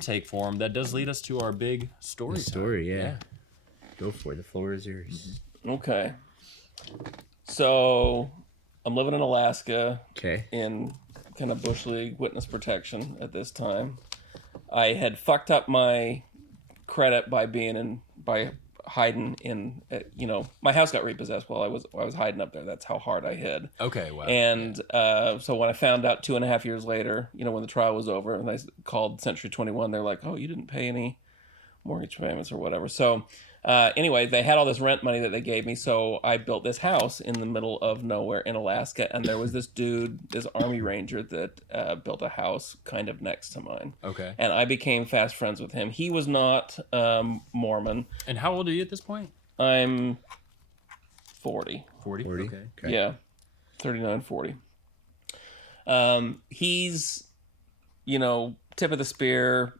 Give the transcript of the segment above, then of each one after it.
intake form, that does lead us to our big story. Yeah. Go for it. The floor is yours. Okay. So, I'm living in Alaska. Okay. In kind of Bush League witness protection at this time. I had fucked up my credit by hiding in, my house got repossessed while I was hiding up there. That's how hard I hid. Okay, wow. And so when I found out 2.5 years later, when the trial was over, and I called Century 21, they're like, "Oh, you didn't pay any mortgage payments or whatever." So anyway, they had all this rent money that they gave me, so I built this house in the middle of nowhere in Alaska, and there was this dude, this Army Ranger, that built a house kind of next to mine. Okay. And I became fast friends with him. He was not Mormon. And how old are you at this point? I'm 40. 40? Okay. Yeah, 39, 40. He's, tip of the spear,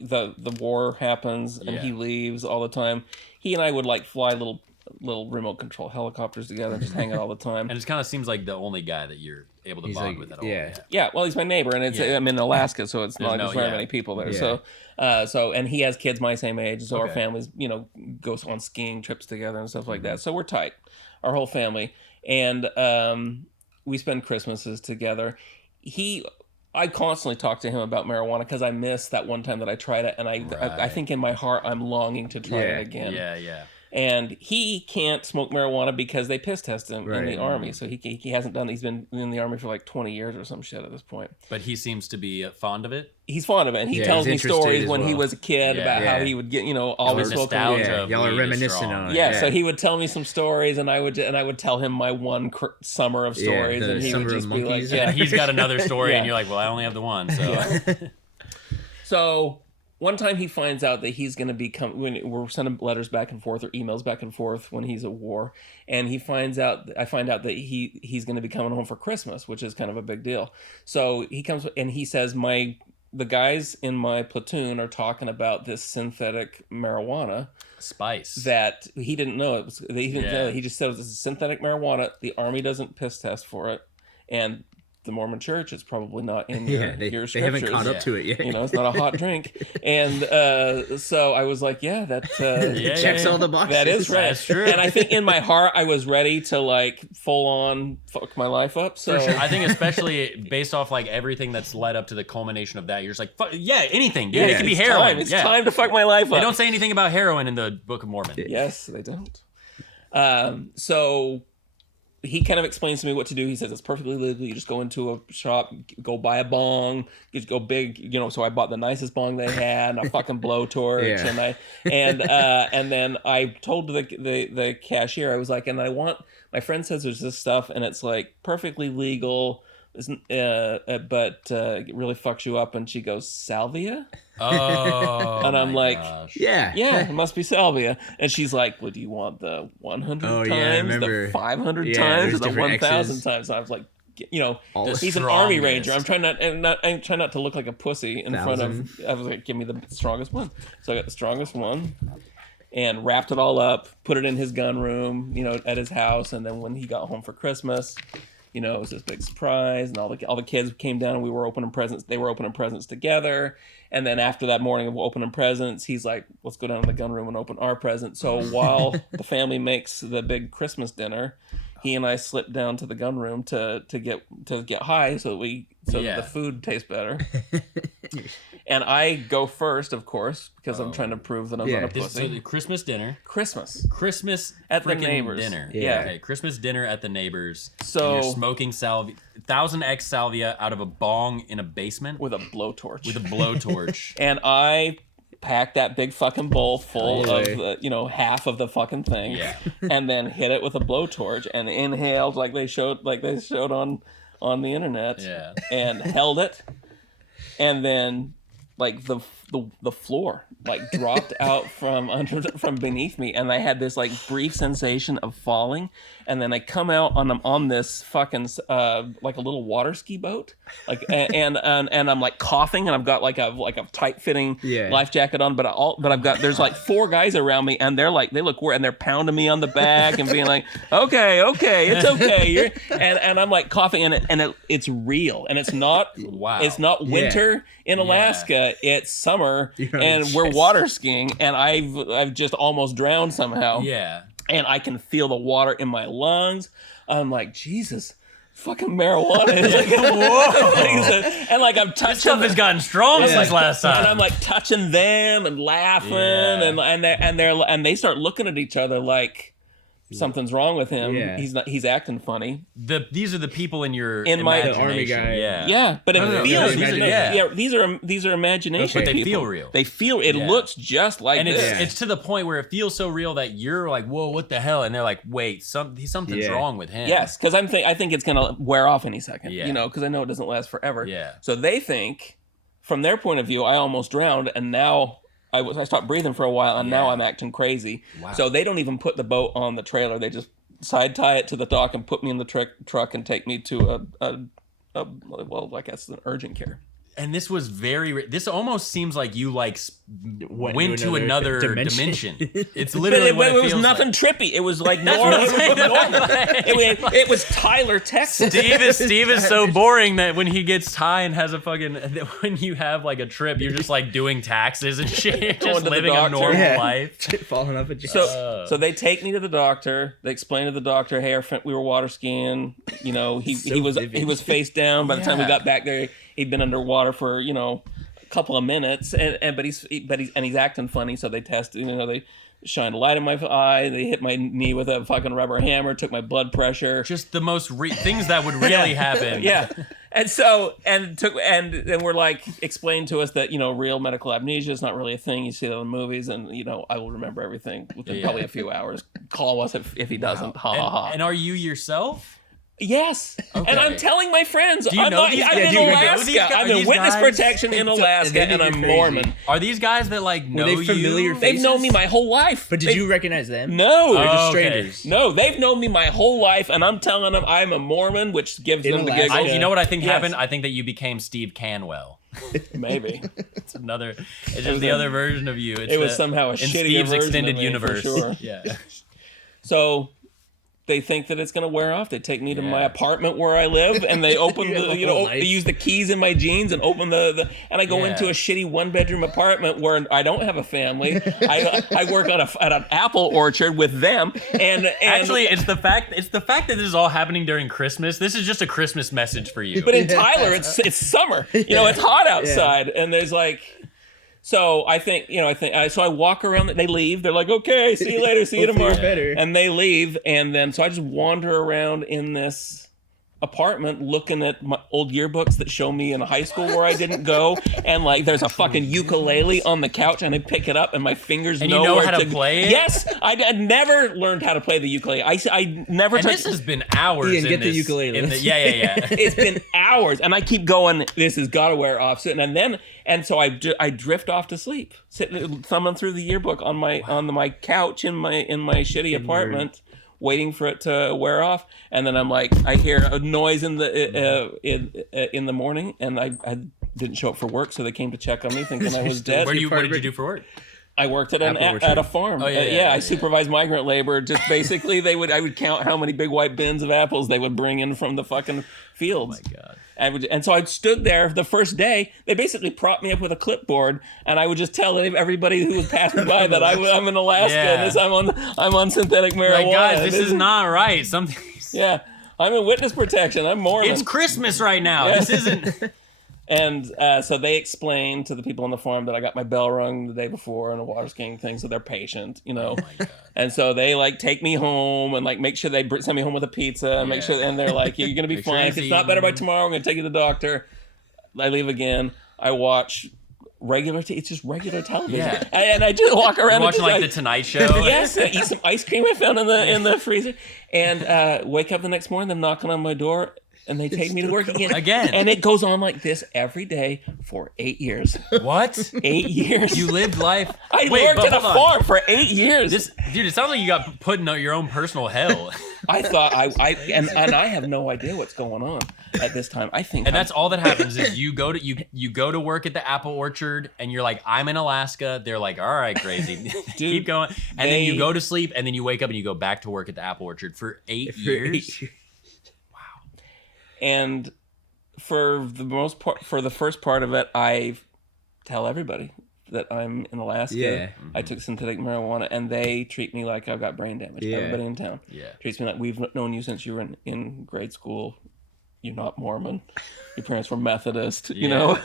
the war happens and he leaves all the time. He and I would fly little remote control helicopters together and just hang out all the time. And it kind of seems like the only guy that you're able to bond with at all. Yeah. Well, he's my neighbor, and I'm in Alaska, so it's not like there's very many people there. Yeah. So and he has kids my same age, so our families, goes on skiing trips together and stuff like that. So we're tight, our whole family, and we spend Christmases together. I constantly talk to him about marijuana because I missed that one time that I tried it, and I think in my heart I'm longing to try it again. Yeah. And he can't smoke marijuana because they piss test him in the Army, so he hasn't done. He's been in the Army for 20 years or some shit at this point. But he seems to be fond of it. He's fond of it, and he tells me stories when he was a kid about how he would get always smoking. Y'all are reminiscing on it. Yeah, so he would tell me some stories, and I would tell him my one summer of stories, and he would just be like, and he's got another story, and you're like, well, I only have the one, so. So one time he finds out that he's going to become, when we're sending letters back and forth or emails back and forth when he's at war, and I find out that he's going to be coming home for Christmas, which is kind of a big deal. So he comes and he says, the guys in my platoon are talking about this synthetic marijuana spice that he didn't know. He didn't know. He just said this is synthetic marijuana. The Army doesn't piss test for it, and the Mormon Church is probably not in your scriptures. They haven't caught up to it yet. It's not a hot drink. And so I was like, that checks all the boxes. That is right. That's true. And I think in my heart, I was ready to full on fuck my life up. So for sure. I think especially based off everything that's led up to the culmination of that, you're just like, anything, dude. It could be heroin. It's time to fuck my life up. They don't say anything about heroin in the Book of Mormon. Yes, they don't. So he kind of explains to me what to do. He says it's perfectly legal. You just go into a shop, go buy a bong, you go big, So I bought the nicest bong they had, and a fucking blowtorch, and then I told the cashier, I was like, and my friend says there's this stuff, and it's perfectly legal, but it really fucks you up. And she goes, Salvia? Oh, and I'm like, gosh. yeah, it must be Salvia. And she's like, well, do you want the 100 times, the 500 times, or the 1,000 times? And I was like, he's an Army Ranger. I'm trying not to look like a pussy in front of. I was like, give me the strongest one. So I got the strongest one, and wrapped it all up, put it in his gun room, at his house. And then when he got home for Christmas, it was this big surprise, and all the kids came down, and we were opening presents. They were opening presents together. And then after that morning of opening presents, he's like, let's go down to the gun room and open our present. So while the family makes the big Christmas dinner, he and I slip down to the gun room to get high so that the food tastes better. And I go first, of course, because I'm trying to prove that I'm not a pussy. So the Christmas dinner. Christmas at the neighbors. Dinner. Yeah. Okay. Christmas dinner at the neighbors. So you're smoking 1000X salvia out of a bong in a basement with a blowtorch. And I packed that big fucking bowl full of half of the fucking thing, and then hit it with a blowtorch and inhaled like they showed on the internet, and held it, and then the floor dropped out from beneath me, and I had this brief sensation of falling, and then I come out on this fucking a little water ski boat, and I'm coughing, and I've got a tight fitting life jacket on, but I've got there's 4 guys around me, and they look weird, and they're pounding me on the back and being like, okay, it's okay, and I'm coughing, and it's real, and it's not winter in Alaska. it's summer and we're water skiing, and I've just almost drowned somehow. Yeah. And I can feel the water in my lungs. I'm like, Jesus. Fucking marijuana. And like I'm touching. This stuff has gotten strong since last time. And I'm like touching them and laughing, and they start looking at each other like something's wrong with him. Yeah. He's acting funny. These are the people in my army guy. Yeah, but it feels these are imagination. But they people. feel real. They feel it looks just like and this. it's to the point where it feels so real that you're like, whoa, what the hell? And they're like, wait, something's wrong with him. Yes, because I think it's gonna wear off any second. Yeah. Because I know it doesn't last forever. Yeah. So they think, from their point of view, I almost drowned, and now I stopped breathing for a while, and now I'm acting crazy. Wow. So they don't even put the boat on the trailer. They just side tie it to the dock and put me in the truck and take me to I guess an urgent care. And this was this almost seems like you went to another dimension. It's literally what it was nothing trippy. It was like normal. It was Tyler, Texas. Steve is so boring that when he gets high and has when you have like a trip, you're just like doing taxes and shit, just living a normal life. Falling off a jet. So they take me to the doctor. They explain to the doctor, hey, we were water skiing. He was face down. By the time we got back there, he'd been underwater for a couple of minutes, but he's acting funny. So they tested, they shined a light in my eye. They hit my knee with a fucking rubber hammer, took my blood pressure. Just the most things that would really happen. Yeah, and we're like explained to us that real medical amnesia is not really a thing. You see it in the movies, and I will remember everything within probably a few hours. Call us if he doesn't. Ha ha ha. And are you yourself? Yes, okay. And I'm telling my friends. I'm in Alaska. I'm in witness protection in Alaska, and I'm Mormon. Are these guys that know you? Familiar faces? They've known me my whole life. But did you recognize them? No, they're just strangers. No, they've known me my whole life, and I'm telling them I'm a Mormon, which gives them the giggles. You know what I think happened? I think that you became Steve Cantwell. Maybe it's just the other version of you. It was somehow a shittier Steve's version extended of me, universe. For sure. Yeah. So they think that it's gonna wear off. They take me to my apartment where I live, and they open they use the keys in my jeans and open and I go into a shitty 1-bedroom apartment where I don't have a family. I work at an apple orchard with them, and actually it's the fact that this is all happening during Christmas. This is just a Christmas message for you. But in Tyler, it's summer. It's hot outside, and there's like. So I think, so I walk around, they leave. They're like, okay, see you later, see you tomorrow. And they leave. And then, so I just wander around in this apartment looking at my old yearbooks that show me in high school where I didn't go. And like, there's a fucking ukulele on the couch, and I pick it up and my fingers know where how to play it? Yes, I never learned how to play the ukulele. I never. And this has been hours. Ian, get the ukulele. It's been hours, and I keep going. This has got to wear off soon, and so I drift off to sleep, thumbing through the yearbook on my couch in my shitty apartment, waiting for it to wear off. And then I'm like, I hear a noise in the morning, and I didn't show up for work, so they came to check on me, thinking I was dead. What did you do for work? I worked at a farm. I supervised migrant labor. Just basically, I would count how many big white bins of apples they would bring in from the fucking fields. Oh my God. And so I stood there the first day. They basically propped me up with a clipboard, and I would just tell everybody who was passing by that I'm in Alaska and I'm on synthetic marijuana. Like, guys, this is not right. Yeah, I'm in witness protection. I'm Mormon. It's Christmas right now. This isn't. And so they explained to the people on the farm that I got my bell rung the day before on a water skiing thing, so they're patient, Oh my God. And so they take me home and make sure they send me home with a pizza and make sure, and they're like, you're gonna be fine. If it's not better by tomorrow, we're gonna take you to the doctor. I leave again. I watch it's just regular television. Yeah. And I just walk around. You're watching the Tonight Show. Yes, I eat some ice cream I found in the freezer, and wake up the next morning. Them knocking on my door. And they take me to work again. And it goes on like this every day for 8 years. What? 8 years. You lived life. I worked at a farm for 8 years. Dude, it sounds like you got put in your own personal hell. I thought and I have no idea what's going on at this time. I think. And that's all that happens is you go to work at the apple orchard, and you're like, I'm in Alaska. They're like, all right, crazy. Dude, keep going. And then you go to sleep, and then you wake up and you go back to work at the apple orchard for 8 years. And for the most part, for the first part of it, I tell everybody that I'm in Alaska. Yeah. I took synthetic marijuana, and they treat me like I've got brain damage. Yeah. Everybody in town treats me like, we've known you since you were in grade school. You're not Mormon. Your parents were Methodist. You know,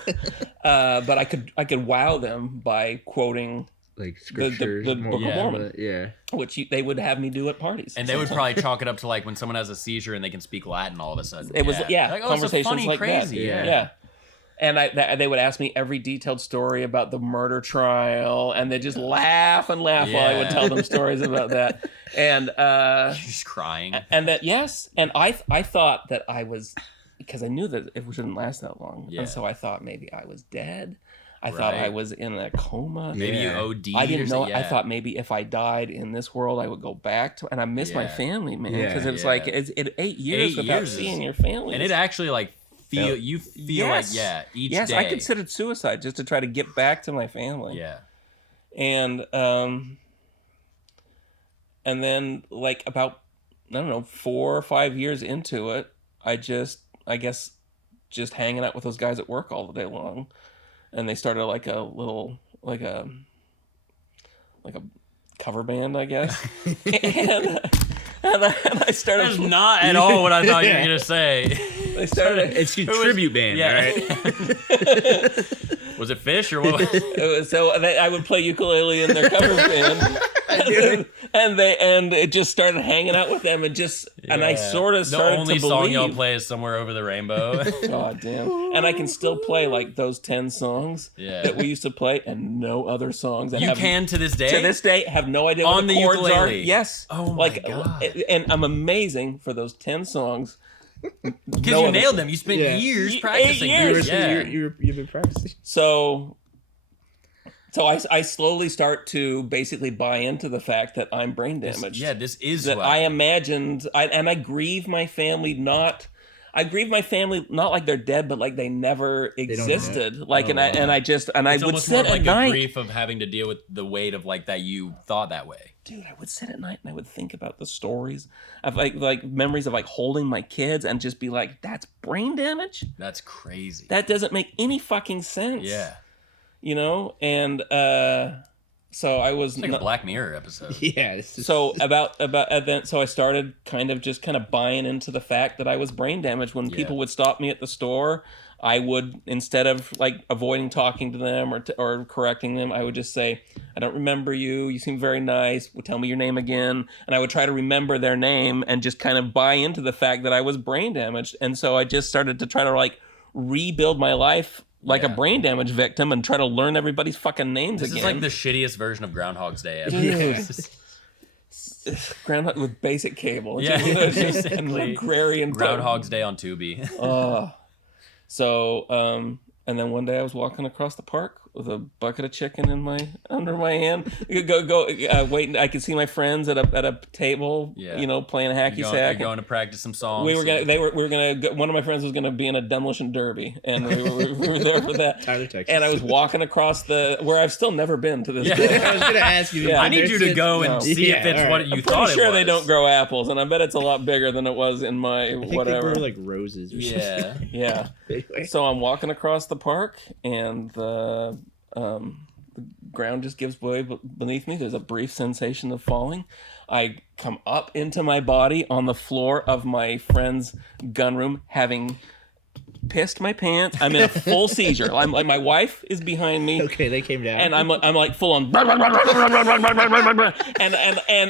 but I could wow them by quoting like scriptures, the Book of Mormon, which they would have me do at parties, and they would probably chalk it up to like when someone has a seizure and they can speak Latin all of a sudden. It was like, conversations funny, like crazy. that. Yeah. And they would ask me every detailed story about the murder trial, and they just laugh while I would tell them stories about that. And just crying. And that and I thought that I was, because I knew that it shouldn't last that long, and so I thought maybe I was dead. I thought I was in a coma. Maybe you OD'd. I didn't know. I thought maybe if I died in this world, I would go back to. And I miss my family, man, because it's like it's 8 years without seeing your family, and it actually like you feel like each day. I considered suicide just to try to get back to my family. Yeah, and then like about 4 or 5 years into it, I guess just hanging out with those guys at work all the day long. And they started like a little, like a cover band, I guess. and I started. That's not at all what I thought you were gonna say. They started. It's a tribute band, right? Was it Fish or what? I would play ukulele in their cover band. and it just started hanging out with them, and I sort of started to believe. The only song y'all play is Somewhere Over the Rainbow. God damn. And I can still play like those 10 songs that we used to play, and no other songs. And you can to this day? To this day, have no idea what the chords are. Yes. Oh my God. And I'm amazing for those 10 songs. Because you nailed them. You spent years practicing. 8 years. You've been practicing. So I slowly start to basically buy into the fact that I'm brain damaged. This is that I imagined. I grieve my family not. I grieve my family not like they're dead, but like they never existed. Like, and I would sit at night. A grief of having to deal with the weight of like that you thought that way. Dude, I would sit at night and I would think about the stories of like memories of like holding my kids and just be like, that's brain damage? That's crazy. That doesn't make any fucking sense. Yeah. You know? And so I was like a Black Mirror episode. Yeah. So so I started kind of buying into the fact that I was brain damaged. When people would stop me at the store, I would, instead of like avoiding talking to them or correcting them, I would just say, I don't remember you. You seem very nice. Tell me your name again. And I would try to remember their name and just kind of buy into the fact that I was brain damaged. And so I just started to try to like rebuild my life like a brain damage victim and try to learn everybody's fucking names again. This is like the shittiest version of Groundhog's Day ever. Groundhog with basic cable. Yeah, basically. Agrarian Groundhog's Day on Tubi. So, and then one day I was walking across the park with a bucket of chicken under my hand. Waiting. I could see my friends at a table, playing a hacky sack. You're going to practice some songs. We were gonna. One of my friends was gonna be in a demolition derby, and we were there for that. Tyler, Texas. And I was walking across where I've still never been to this day. I was gonna ask you. I need you to go and see if it's what you thought it was. I'm sure they don't grow apples, and I bet it's a lot bigger than it was in my whatever. They grow like roses or something. Yeah. Anyway. So I'm walking across the park, and the ground just gives way beneath me. There's a brief sensation of falling. I come up into my body on the floor of my friend's gunroom, having pissed my pants. I'm in a full seizure. I'm like, my wife is behind me. Okay, they came down. And I'm like full on. And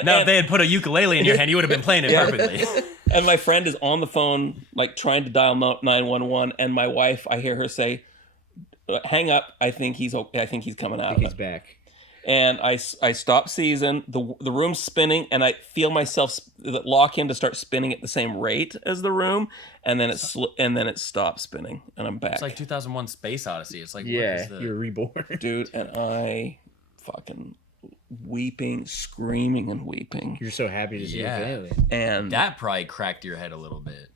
now, if they had put a ukulele in your hand, you would have been playing it perfectly. And my friend is on the phone, like trying to dial 911. And my wife, I hear her say, "Hang up. I think he's coming out. He's back." And I stop seizing. The room's spinning, and I feel myself lock in to start spinning at the same rate as the room, and then it stops spinning, and I'm back. It's like 2001: Space Odyssey. It's like you're reborn, dude. And I fucking weeping, screaming, and weeping. You're so happy to see your family, and that probably cracked your head a little bit.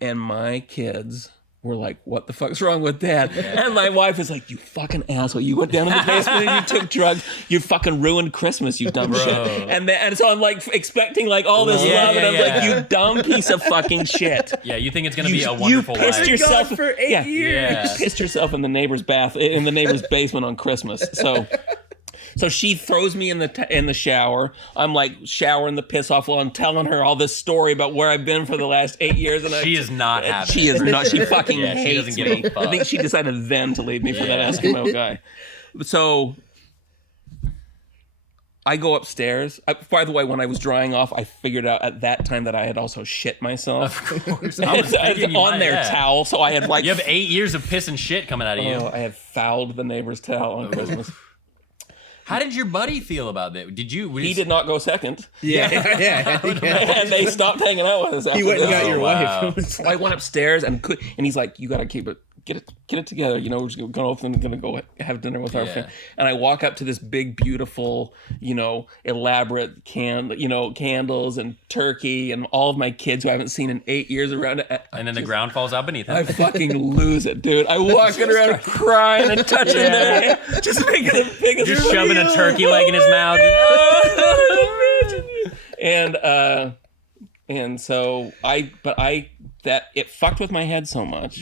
And my kids we're like, what the fuck's wrong with that? And my wife is like, you fucking asshole. You went down in the basement and you took drugs. You fucking ruined Christmas, you dumb shit. And so I'm like expecting like all this love. And I'm like, you dumb piece of fucking shit. Yeah, you think it's going to be a wonderful life. You pissed yourself for 8 years. Yeah. You pissed yourself in the neighbor's basement on Christmas. So she throws me in the shower. I'm like showering the piss off while I'm telling her all this story about where I've been for the last 8 years. And she is not having She is not. She fucking hates she doesn't give me. a fuck. I think she decided then to leave me for that Eskimo guy. So I go upstairs. By the way, when I was drying off, I figured out at that time that I had also shit myself. Of course. I was thinking on their towel. So I had like... You have 8 years of piss and shit coming out of you. I had fouled the neighbor's towel on Christmas. How did your buddy feel about that? He did not go second. Yeah. And they stopped hanging out with us after He went and got your wow. wife. So I went upstairs and he's like, you got to get it together. You know, we're just going to go have dinner with our family. And I walk up to this big, beautiful, you know, elaborate candles and turkey and all of my kids who I haven't seen in 8 years around it. And then the ground falls out beneath him. I fucking lose it, dude. I walking around crying and touching them, just making the biggest. Just shoving a turkey leg in his mouth. And so that it fucked with my head so much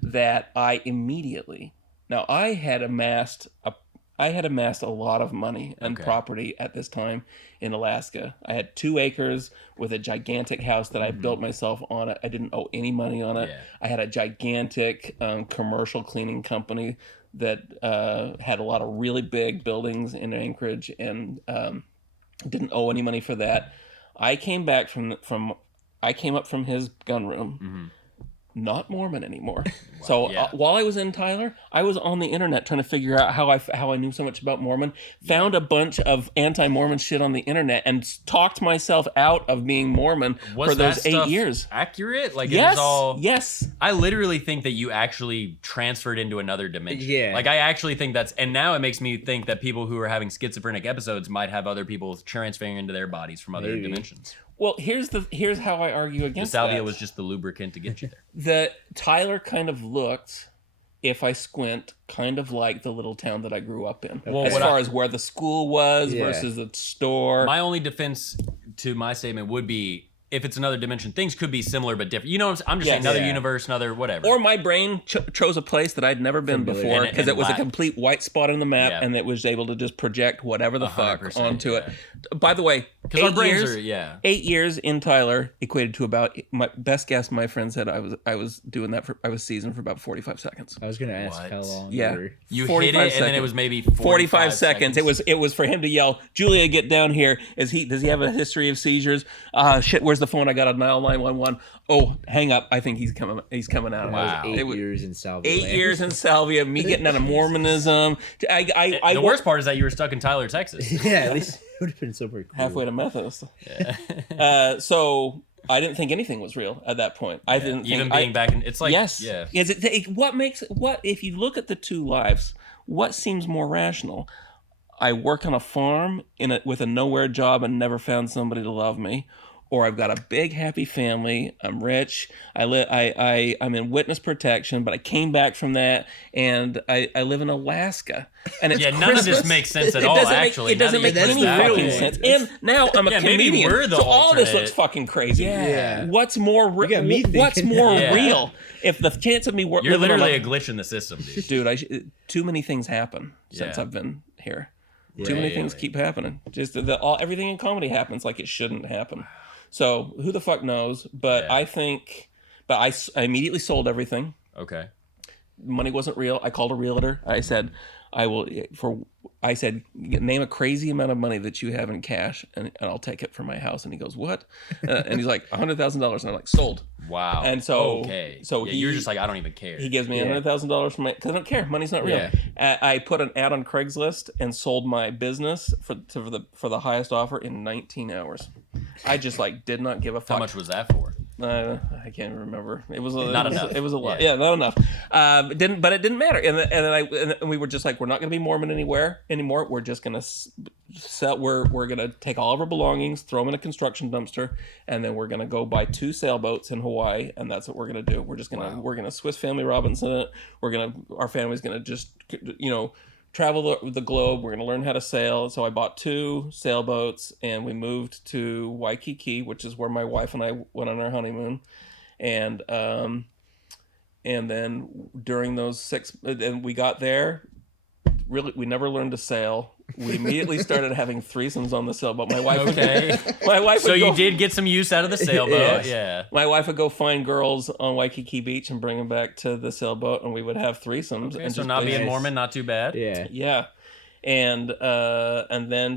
that I immediately, now I had amassed a lot of money and property at this time in Alaska. I had 2 acres with a gigantic house that I built myself on it. I didn't owe any money on it. I had a gigantic commercial cleaning company that had a lot of really big buildings in Anchorage and didn't owe any money for that. I came back I came up from his gun room, not Mormon anymore. Wow, so while I was in Tyler, I was on the internet trying to figure out how I knew so much about Mormon. Found a bunch of anti-Mormon shit on the internet and talked myself out of being Mormon for those 8 years. Accurate? Like yes, it was all. Yes. I literally think that you actually transferred into another dimension. Yeah. Like I actually think and now it makes me think that people who are having schizophrenic episodes might have other people transferring into their bodies from other dimensions. Well, here's how I argue against that. The Salvia was just the lubricant to get you there. The Tyler kind of looked, if I squint, kind of like the little town that I grew up in. Well, as far as where the school was versus the store. My only defense to my statement would be, if it's another dimension, things could be similar but different. You know what I'm just saying? Another universe, another whatever. Or my brain chose a place that I'd never been before because it was a complete white spot on the map and it was able to just project whatever the fuck onto it. By the way, 8 years in Tyler equated to about, my best guess, my friend said I was doing that I was seasoned for about 45 seconds. I was going to ask how long. Yeah. You hit it and then it was maybe 45 seconds. It was for him to yell, Julia, get down here. Does he have a history of seizures? Shit, where's the phone? I got to dial 911. Oh, hang up. I think he's coming out. Wow. 8 years in Salvia. 8 years in Salvia. Me getting out of Mormonism. The worst part is that you were stuck in Tyler, Texas. Yeah, at least it would have been super cool. Halfway to Methodist. Yeah. So I didn't think anything was real at that point. I didn't even being back in. It's like yes. Yeah. Is it what if you look at the two lives? What seems more rational? I work on a farm with a nowhere job and never found somebody to love me. Or I've got a big happy family. I'm rich. I'm in witness protection, but I came back from that, and I live in Alaska. And it's none of this makes sense at all. Actually, it doesn't make any fucking sense. And now I'm a comedian, so all this looks fucking crazy. Yeah. What's more? What's more real? If the chance of me you're literally a glitch in the system, dude. Too many things happen since I've been here. Too many things keep happening. Just everything in comedy happens like it shouldn't happen. So who the fuck knows? But I think, I immediately sold everything. Okay. Money wasn't real. I called a realtor. I said, name a crazy amount of money that you have in cash, and I'll take it for my house. And he goes, what? And he's like, $100,000. And I'm like, sold. Wow. And so, you're just like, I don't even care. He gives me $100,000 for because I don't care. Money's not real. Yeah. I put an ad on Craigslist and sold my business for the highest offer in 19 hours. I just did not give a fuck. How much was that for? I can't remember. It was not enough. It was a lot. Yeah, not enough. It didn't matter. And then we were just like, we're not going to be Mormon anymore. We're just going to we're gonna take all of our belongings, throw them in a construction dumpster, and then we're gonna go buy 2 sailboats in Hawaii, and that's what we're gonna do. We're just gonna we're gonna Swiss Family Robinson it. Our family's gonna just travel the globe. We're gonna learn how to sail. So I bought 2 sailboats, and we moved to Waikiki, which is where my wife and I went on our honeymoon, and then during those 6, and we got there. Really, we never learned to sail. We immediately started having threesomes on the sailboat. My wife would So you did get some use out of the sailboat. Yeah. My wife would go find girls on Waikiki Beach and bring them back to the sailboat, and we would have threesomes. Okay, and so not being Mormon, not too bad. Yeah. Yeah. And then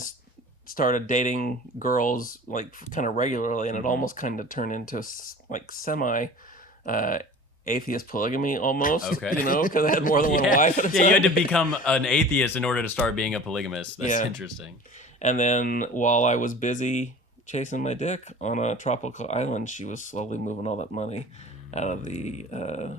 started dating girls like kind of regularly, and it almost kind of turned into like semi atheist polygamy almost. Okay. Because I had more than one wife at a time. Yeah, you had to become an atheist in order to start being a polygamist. That's interesting. And then while I was busy chasing my dick on a tropical island, she was slowly moving all that money out of the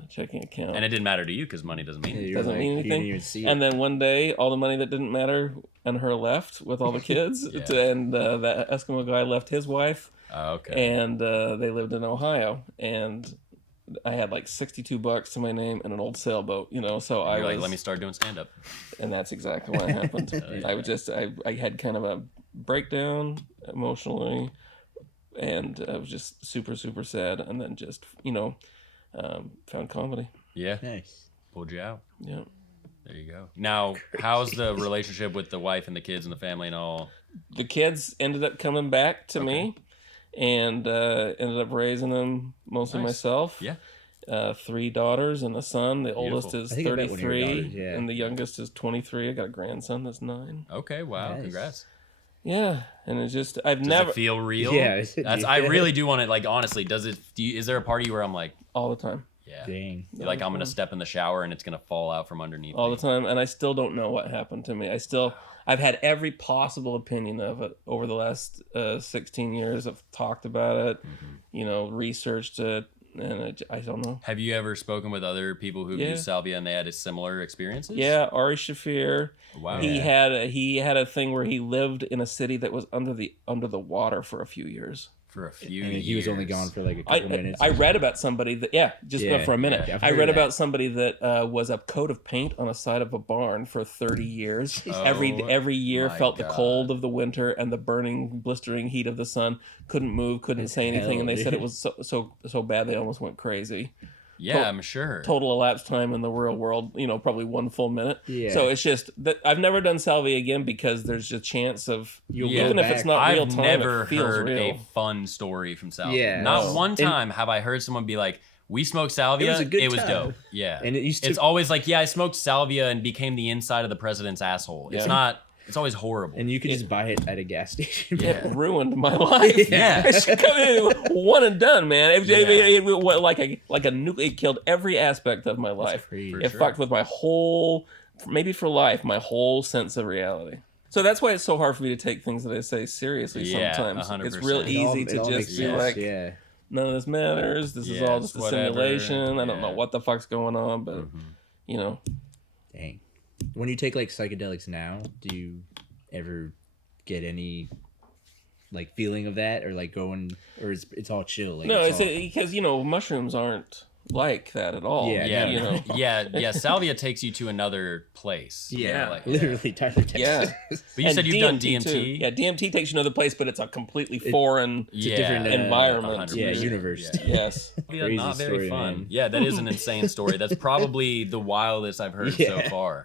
checking account. And it didn't matter to you because money doesn't mean anything. Doesn't mean anything. You didn't even see it. And then one day, all the money that didn't matter and her left with all the kids. And the Eskimo guy left his wife. And they lived in Ohio. And I had like $62 to my name and an old sailboat, so I was like, let me start doing stand-up. And that's exactly what happened. I had kind of a breakdown emotionally, and I was just super, super sad, and then just, found comedy. Yeah. Nice. Pulled you out. Yeah. There you go. Now, how's the relationship with the wife and the kids and the family and all? The kids ended up coming back to me. And ended up raising them mostly myself. Yeah. 3 daughters and a son. The oldest is 33, daughters, and the youngest is 23. I got a grandson that's 9. Okay, wow, nice. Congrats. Yeah, and it's just Does it feel real? Yeah. I really do want to, like, honestly, is there a party where I'm like... All the time. Yeah. Dang. Like, I'm going to step in the shower and it's going to fall out from underneath all the time, and I still don't know what happened to me. I've had every possible opinion of it over the last 16 years. I've talked about it, researched it, and I don't know. Have you ever spoken with other people who've used Salvia and they had similar experiences? Yeah, Ari Shafir. Wow. He had a thing where he lived in a city that was under the water for a few years. For a few years. He was only gone for like a couple minutes. I read about somebody that, for a minute. Yeah, I read about somebody that was a coat of paint on the side of a barn for 30 years. Every year felt the cold of the winter and the burning, blistering heat of the sun. Couldn't move, couldn't say anything, and they said it was so bad they almost went crazy. Yeah, I'm sure. Total elapsed time in the real world, probably 1 full minute. Yeah. So it's just that I've never done Salvia again because there's a chance of even if it's not real time, I've never it feels heard real. a fun story from Salvia. Yeah. Not one time have I heard someone be like, "We smoked Salvia. It was dope." Yeah. And it's always like, "Yeah, I smoked Salvia and became the inside of the president's asshole." It's not. It's always horrible. And you could just buy it at a gas station. It ruined my life. Yeah. It should come in one and done, man. It like a nuke. It killed every aspect of my life. It fucked with my whole, maybe for life, my whole sense of reality. So that's why it's so hard for me to take things that I say seriously sometimes. 100%. It's real easy to just be like, none of this matters. This is all just a simulation. I don't know what the fuck's going on, but, Dang. When you take like psychedelics now, do you ever get any like feeling of that, or like going, or it's all chill? Like, no, it's because mushrooms aren't like that at all. Yeah. Salvia takes you to another place. Yeah, literally, Tyler, Texas. Yeah, but you said you've done DMT. Too. Yeah, DMT takes you to another place, but it's a completely foreign, different environment. Universe. Yeah. Yes, not very fun. Man. Yeah, that is an insane story. That's probably the wildest I've heard so far.